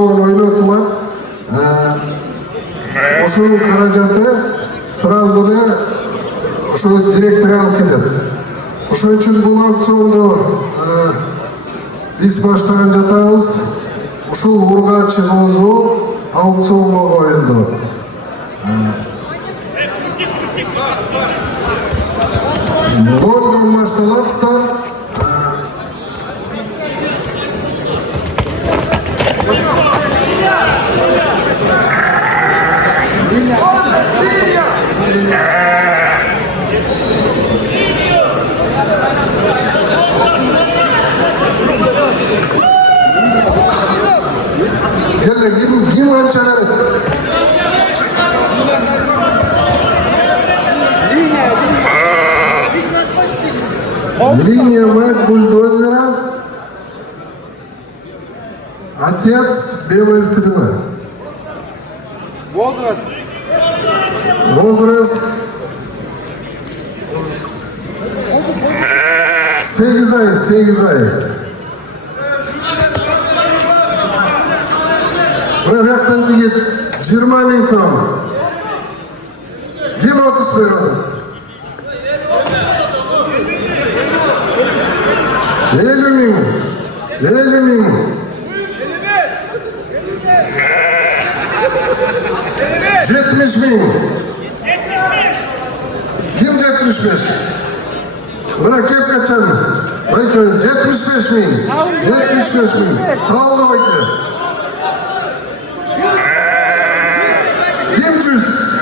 oynatılgan ошол каражаты сразу эле ошо директорго алып кетет. Ошол үчүн бул аукционду биз баштаган жатабыз. Ушул урга чыгуусу аукционго коюлду. Гольдон башталатстан Kim açar? Линия мать бульдозера. Отец белая стрела. Возраст 8 ay. Bıraktan git 20.000 so'm. Kim 30 beradi? 50.000. 70.000. Kim 75? Buna kim kaçar? Bakınız 75.000. 75.000. Kaldı bakın. Kim 100?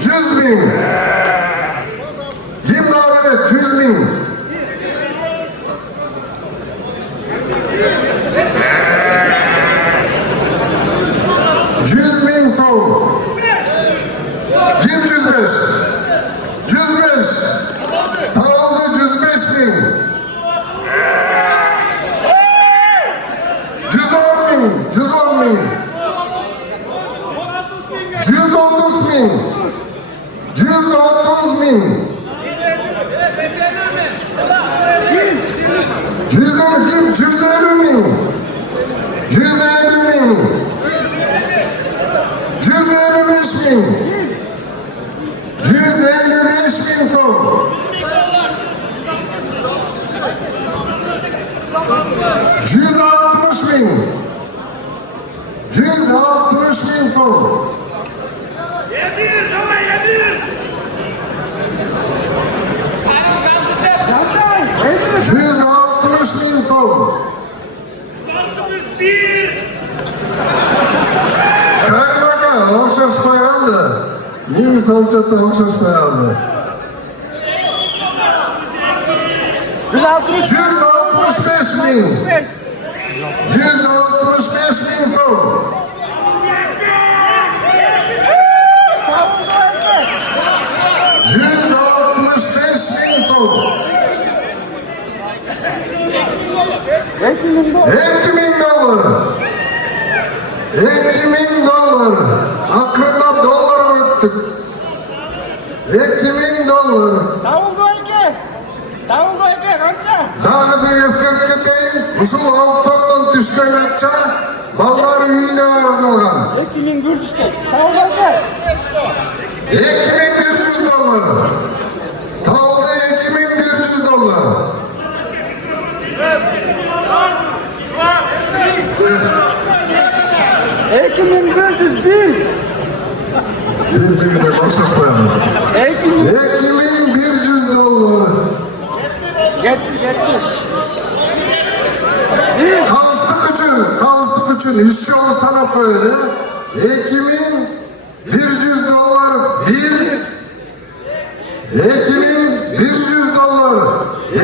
100.000. Kim daha evet 100.000. 100.000 so'm. Kim 105? 105. Tavaldı 105.000. 110.000. 130.000. 130.000. 150.000. 155.000. 155.000 so'm. 160.000. 160.000 so'm. 160.000 so'm. Kaymakam o'xshashmay qoldi. Ming so'mcha o'xshashmay qoldi. 165.000. 165.000 so'm. 165.000 so'm. 2.000 dollar. 2.000 dollar. Akırda dolar öttük. 2.000 dollar. Davuldu eke kanka. Daha bir eskert keteyim. Uşul aukционdan düşken akça ballar üyüne arnolgan. 2.000 bürcüste. Davuldu eke. 2.100 dollar. Tavalda 2.100 dollar. 2.401. Biz de gidelim o'xshashmay qoldi. 2.100 dollar. Getti. Kansızlık için iş yolu sanıp koydu. 2.100 dollar 1. 2.100 dollar 2.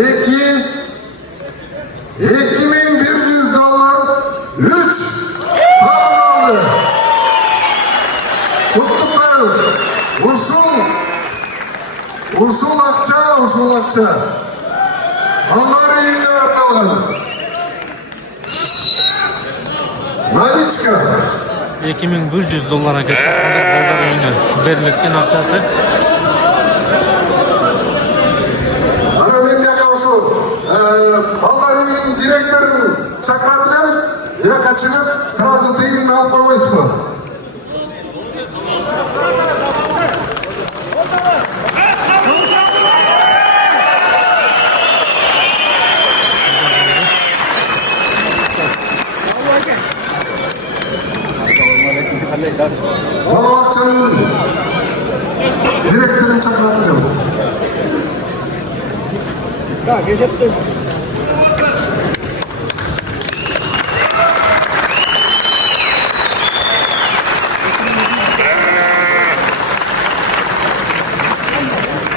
2.100 dollar 3. Tamamlandı. Kutluyoruz. Uşul akça. Onlar yine arnalan. Maliçka. 2100 dollara götürdü. Bolgar oyunu. Berlik'ten akçası сразу тыйын алып койбойсузбу? Балабакчанын директорун чакыраттым.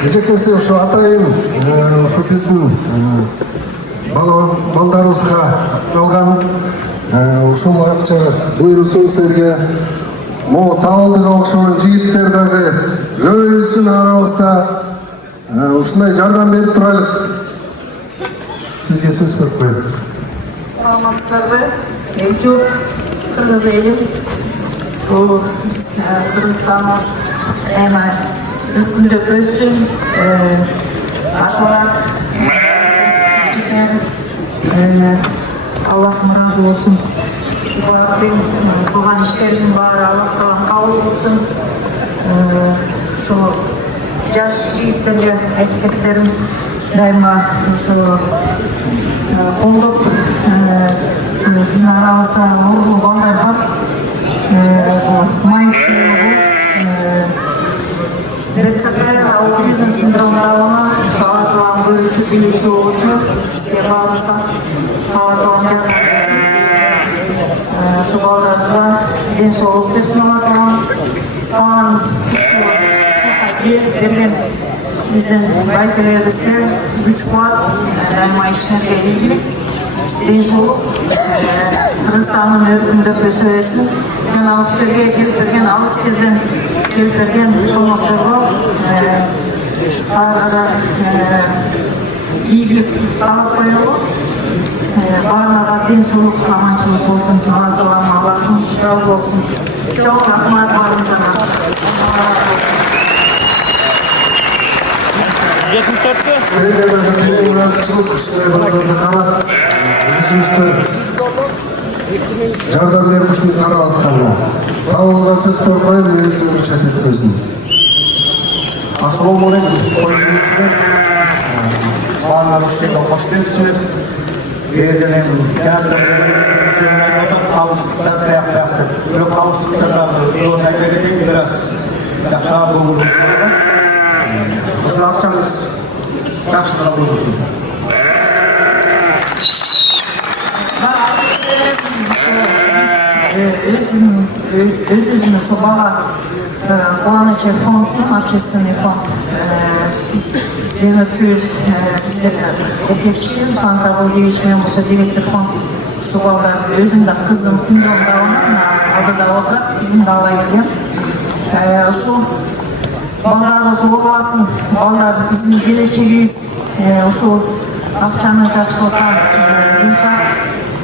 Эжекеси ушу атайын ушу биздин балдарыбызга алган ушул акча буйрусун силерге могу табылдыга окшогон жигиттер дагы көбөйсүн арабызда ушундай жардам берип турайлык. Сизге сөз берип коет. Саламатсыздарбы? Эл журт, кыргыз элим. Ушул биз Кыргызстаныбыз эми өркүндөп өссүн, аталар Аллахым разы болсун. Булардын кылган иштерибиздин баары Аллах таалам кабыл кылсын. Ошо жаш жигиттерге айтып дайыма ошо колдоп биздин арабызда оорулуу балдар бар. ДЦП, аутизм синдромуна палаталан көрүүчү, билүүчү болчу, бизге баарыбызга палаталан жардам берсин. Ошо балдарга ден соолук берсин Алла таалам. Калган берген биздин байкелерибизге күч кубат, дайыма иштерге ийгилик, ден соолук, Кыргызстандын өркүндөп өсө берсин. Жана ушул жерге келип берген, алыс жерден келип берген конокторго баарына ийгилик каалап коелу. Баарына ден соолук, аманчылык болсун. Алла таалам Аллахым разы болсун. Чоң рахмат баарыңыздарга. 74'te. Силерге терең ыраазычылык ушундай балдарды карап, өзүбүздүн жардам берип ушуну карап атканына. Табылган сөз коркойм, өзү чет эткөзүн. Assalomu alaykum, qo'shimchalar. Ba'zan ishga qo'sh kelibsizlar. Bergan janob so'zini aytib, qavuslikdan tayaqlayapti. Bu qavuslikdan o'z aytaga teng biraz yaxshiroq bo'ldi. O'sha aqchangiz yaxshiroq bo'lsin. Өзүбүздүн ошо бала Кубанычев фонддун общественный фонд демөкчүбүз биздерде эркек киши Руслан Табылдиевич менен болсо директор фонд ушул балдар өзүм да кызым синдромда алдыда отурат, кызым да албай келген. Ушул балдарыбыз оорубасын, балдар биздин келечегибиз, ушул акчаны жакшылыкка жумшап,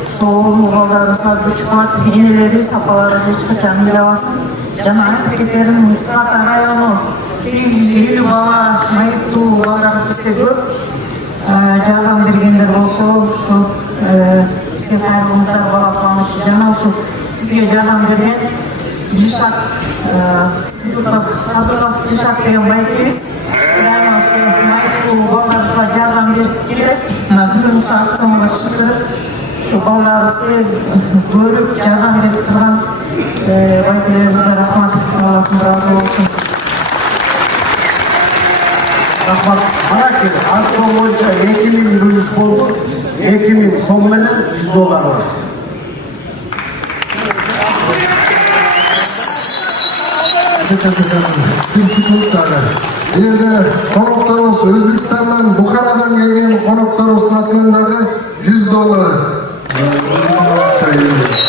ошол оорулуу балдарыбызга күч кубат, энелерибиз, апаларыбыз эч качан ыйлабасын. Жана айтып кетерим, Ысык Ата району 850 бала майыптуу балдар бизде көп. Жардам бергендер болсо, ушул бизге кайрылыңыздар бала кубаныч. Жана ушул бизге жардам берген Жишак Садыков Жишак деген байкебиз. Дайыма ошо майыптуу балдарыбызга жардам берип келет. Бүгүн ушул акционго чыгып, ошо балдарыбызды бөлүп жардам берип турган байкелерибизге рахмат. Аллахым разы болсун. Rahmat. Manaki aksion boyunca 2100 oldu. 2000 son menен $100 var. Bir sekundтагы. Эгерде конокторубуз Өзбекстандан, Бухарадан келген конокторубуздун атынан дагы $100.